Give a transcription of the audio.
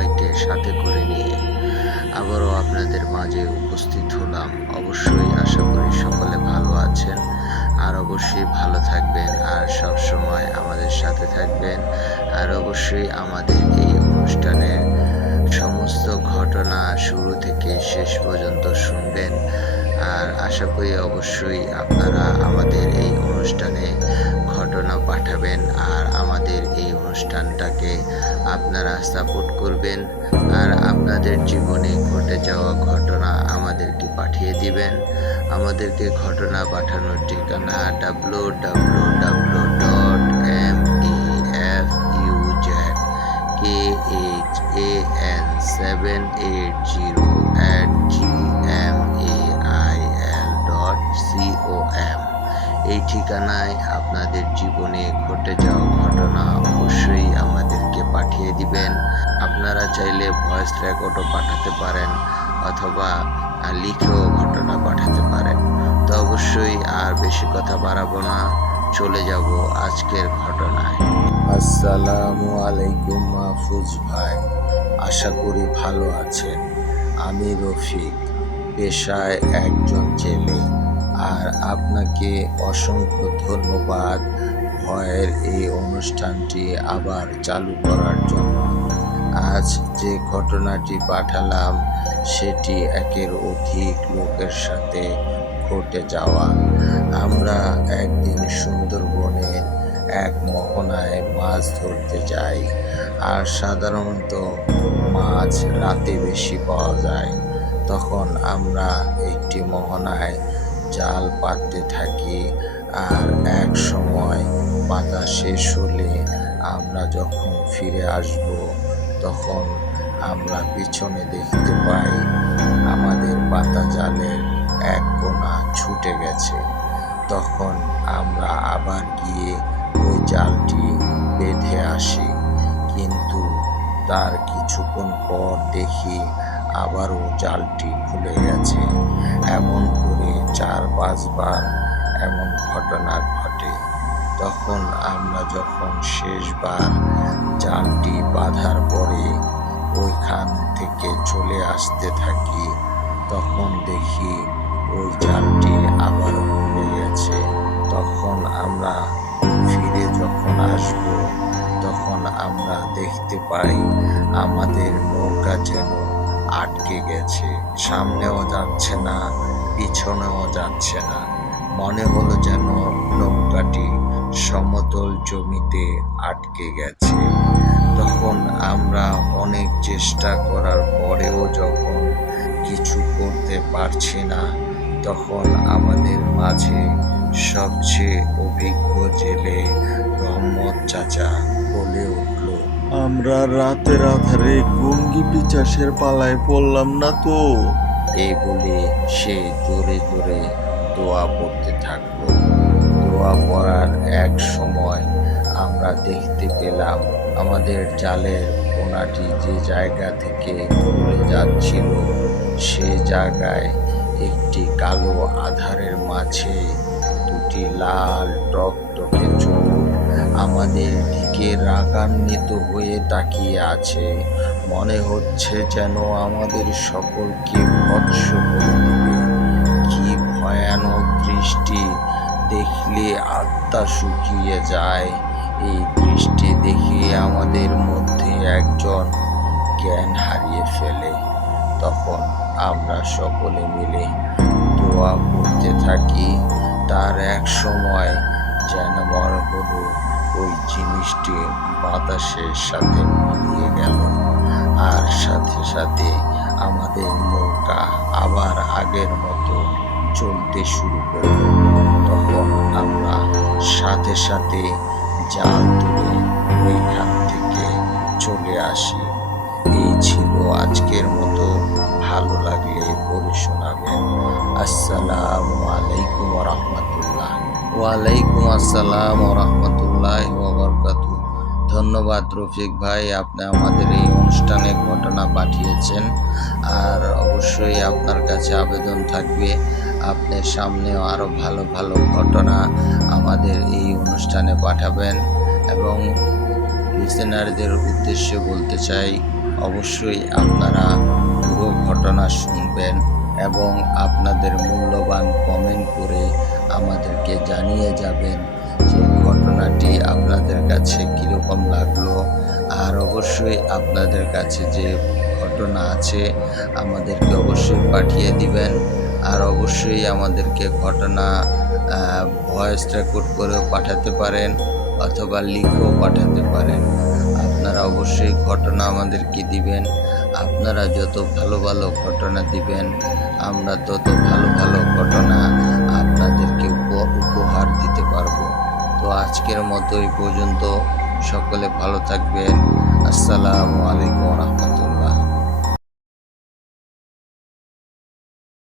সবাইকে সাথে করে নিয়ে আবারও আপনাদের মাঝে উপস্থিত হলাম। অবশ্যই আশা করি সকলে ভালো আছেন। আর অবশ্যই ভালো থাকবেন আর সব সময় আমাদের সাথে থাকবেন। আর অবশ্যই আমাদের এই অনুষ্ঠানের সমস্ত ঘটনা শুরু থেকে শেষ পর্যন্ত শুনবেন। আর আশা করি অবশ্যই আপনারা আমাদের এই অনুষ্ঠানে পাঠাবেন আর আমাদের এই অনুষ্ঠানটাকে আপনারা সাপোর্ট করবেন আর আপনাদের জীবনে ঘটে যাওয়া ঘটনা আমাদেরকে পাঠিয়ে দিবেন। আমাদেরকে ঘটনা পাঠানোর ঠিকানা W W W dot M E F U Z K H A N seven eight zero at G M A I L dot co M এই ঠিকানায় আপনাদের জীবনে ঘটে যাওয়া ঘটনা অবশ্যই আমাদেরকে পাঠিয়ে দিবেন। আপনারা চাইলে ভয়েস রেকর্ডও পাঠাতে পারেন অথবা লিখেও ঘটনা পাঠাতে পারেন। তো অবশ্যই আর বেশি কথা বাড়াবো না। চলে যাব আজকের ঘটনায়। আসসালামু আলাইকুম মাহফুজ ভাই। আশা করি ভালো আছেন। আমি রফিক, পেশায় একজন জেলে। আর আপনাকে অসংখ্য ধন্যবাদ। ভয়ের এই অনুষ্ঠানটি আবার চালু করার জন্য। আজ যে ঘটনাটি পাঠালাম, সেটি একের অধিক লোকের সাথে ঘটে যাওয়া। আমরা একদিন সুন্দরবনে এক মোহনায় মাছ ধরতে যাই আর সাধারণত মাছ রাতে বেশি পাওয়া যায়। তখন আমরা একটি মোহনায় জাল পাততে থাকি আর এক সময় পাতা শেষ হলে আমরা যখন ফিরে আসব, তখন আমরা পিছনে দেখতে পাই আমাদের পাতা জালের এক কোনা ছুটে গেছে। তখন আমরা আবার গিয়ে ওই জালটি বেঁধে আসি। কিন্তু তার কিছুক্ষণ পর দেখি আবারও জালটি খুলে গেছে। এমন করে চার পাঁচবার এমন ঘটনা ঘটে। তখন আমরা যখন শেষবার জালটি বাঁধার পরে ওইখান থেকে চলে আসতে থাকি, তখন দেখি ওই জালটি আবার খুলে গেছে। তখন আমরা ফিরে যখন আসব, তখন আমরা দেখতে পাই আমাদের নৌকা যেন আটকে গেছে। সামনেও যাচ্ছে না পিছনেও যাচ্ছে না। মনে হলো যেন নৌকাটি সমতল জমিতে আটকে গেছে। তখন আমরা অনেক চেষ্টা করার পরেও যখন কিছু করতে পারছি না, তখন আমাদের মাঝে সবচেয়ে অভিজ্ঞ জেলে রহমত চাচা বলে উঠল, আমরা রাতের আধারে গঙ্গি পিচাসের পালায় পড়লাম না তো? এই বলে সে জোরে জোরে দোয়া পড়তে থাকল। দোয়া পড়ার এক সময় আমরা দেখতে পেলাম, আমাদের জালের কোনাটি যে জায়গা থেকে খুলে যাচ্ছিল, সে জায়গায় একটি কালো আধারের মাঝে দুটি লাল টক টকে চোখ আমাদের দিকে রাগান্বিত হয়ে তাকিয়ে আছে। মনে হচ্ছে যেন আমাদের সকলকে ভৎস করে দিবে। কি ভয়ানক দৃষ্টি দেখলে আত্মা শুকিয়ে যায়। এই দৃষ্টি দেখে আমাদের মধ্যে একজন জ্ঞান হারিয়ে ফেলে। তখন আমরা সকলে মিলে দোয়া করতে থাকি। তার এক সময় যেন মনে হলো। ওই জিনিসটি বাতাসের সাথে মিলিয়ে গেল। আর সাথে সাথে আমাদের নৌকা আবার আগের মতো চলতে শুরু করল। তখন আমরা সাথে সাথে জাল তুলে ওইখান থেকে চলে আসি। এই ছিল আজকের মতো। ভালো লাগলে পড়ে শোনাবেন। আসসালামু আলাইকুম রহমতুল্লাহ। ওয়ালাইকুম আসসালাম রহমতুল্লাহ। ওবরকাতু ধন্যবাদ রফিক ভাই, আপনি আমাদের এই অনুষ্ঠানে ঘটনা পাঠিয়েছেন। আর অবশ্যই আপনার কাছে আবেদন থাকবে। আপনি সামনেও আরও ভালো ভালো ঘটনা আমাদের এই অনুষ্ঠানে পাঠাবেন। এবং লিসেনারদের উদ্দেশ্যে বলতে চাই, অবশ্যই আপনারা পুরো ঘটনা শুনবেন এবং আপনাদের মূল্যবান কমেন্ট করে আমাদেরকে জানিয়ে যাবেন। ঘটনাটি আপনাদের কাছে কীরকম লাগল? আর অবশ্যই আপনাদের কাছে যে ঘটনা আছে, আমাদেরকে অবশ্যই পাঠিয়ে দিবেন। আর অবশ্যই আমাদেরকে ঘটনা ভয়েস রেকর্ড করেও পাঠাতে পারেন অথবা লিখেও পাঠাতে পারেন। আপনারা অবশ্যই ঘটনা আমাদেরকে দিবেন। আপনারা যত ভালো ভালো ঘটনা দিবেন, আমরা তত ভালো ভালো ঘটনা আজকের মতো এই পর্যন্ত। সকলে ভালো থাকবেন। আসসালামু আলাইকুম রহমতুল্লাহ।